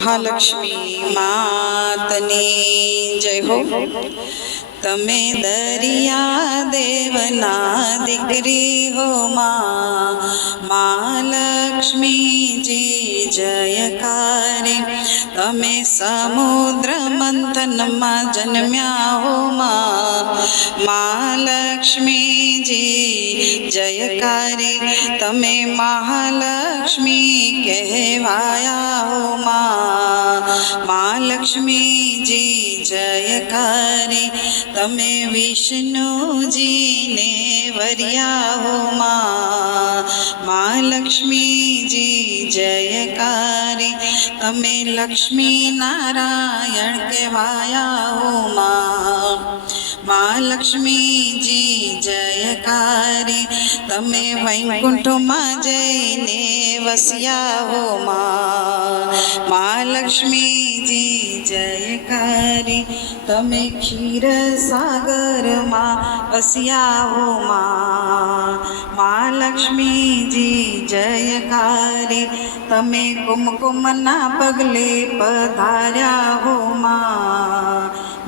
મહાલક્ષ્મી માતની જય હો। તમે દરિયા દેવના દીકરી હો મહાલક્ષ્મીજી જયકારે। તમે સમુદ્ર મંથનમાં જન્મ્યા હો મહાલક્ષ્મીજી જયકારે। તમે મહાલક્ષ્મી કહેવાયા હો મહાલક્ષ્મીજી જયકારે। તમે વિષ્ણુજીને વર્યા હો મહાલક્ષ્મીજી જયકારે। તમે લક્ષ્મી નારાયણ કહેવાયા હો મહાલક્ષ્મીજી જયકારે। તમે વૈકુંઠમાં જઈને વસ્યા હો મહાલક્ષ્મીજી જયકારે। તમે ક્ષીરસાગરમાં વસ્યા હો મહાલક્ષ્મીજી જયકારે। તમે કુમકુમના પગલે પધાર્યા હો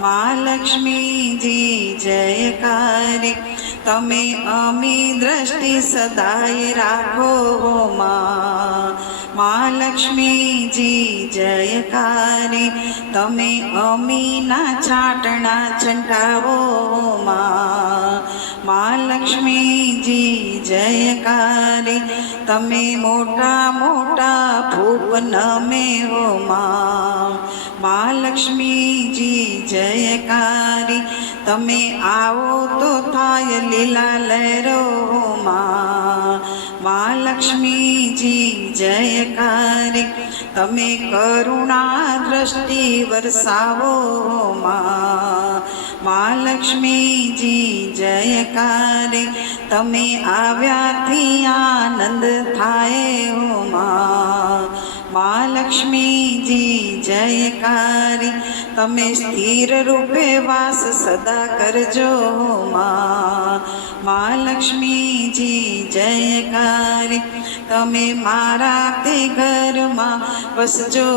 મહાલક્ષ્મીજી જયકારે। તમે અમી દ્રષ્ટિ સદાય રાખો હો મહાલક્ષ્મીજી જયકારે। તમે અમીના છાંટણા છંટાવો મહાલક્ષ્મીજી જયકારે। તમે મોટા મોટા ફૂપ નમે હો મહાલક્ષ્મીજી જયકારે। તમે આવો તો થાય લીલા લહેરો મહાલક્ષ્મીજી જયકારે। તમે કરુણા દ્રષ્ટિ વરસાવો મહાલક્ષ્મીજી જયકારે। તમે આવ્યાથી આનંદ થાય હો મહાલક્ષ્મીજી જયકારે। તમે સ્થિર રૂપે વાસ સદા કરજો મહાલક્ષ્મીજી જયકારે। તમે મારા તે ઘરમાં વસજો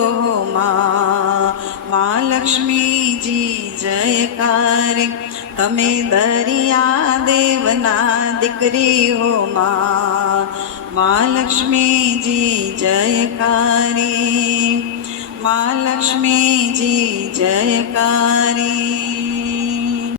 મહાલક્ષ્મીજી જયકારે। તમે દરિયા દેવના દીકરી હો મહાલક્ષ્મીજી જયકારે। મહાલક્ષ્મીજી જયકારે।